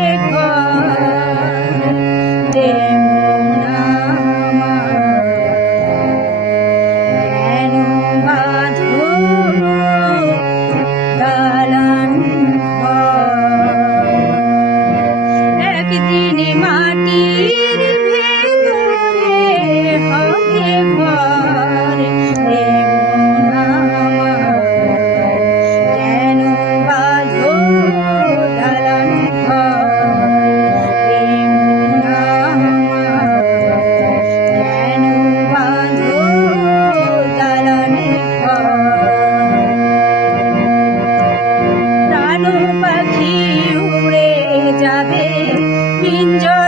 Jacob. পাখি উড়ে যাবে পিঞ্জর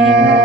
Thank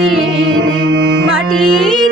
দিলেন মাটির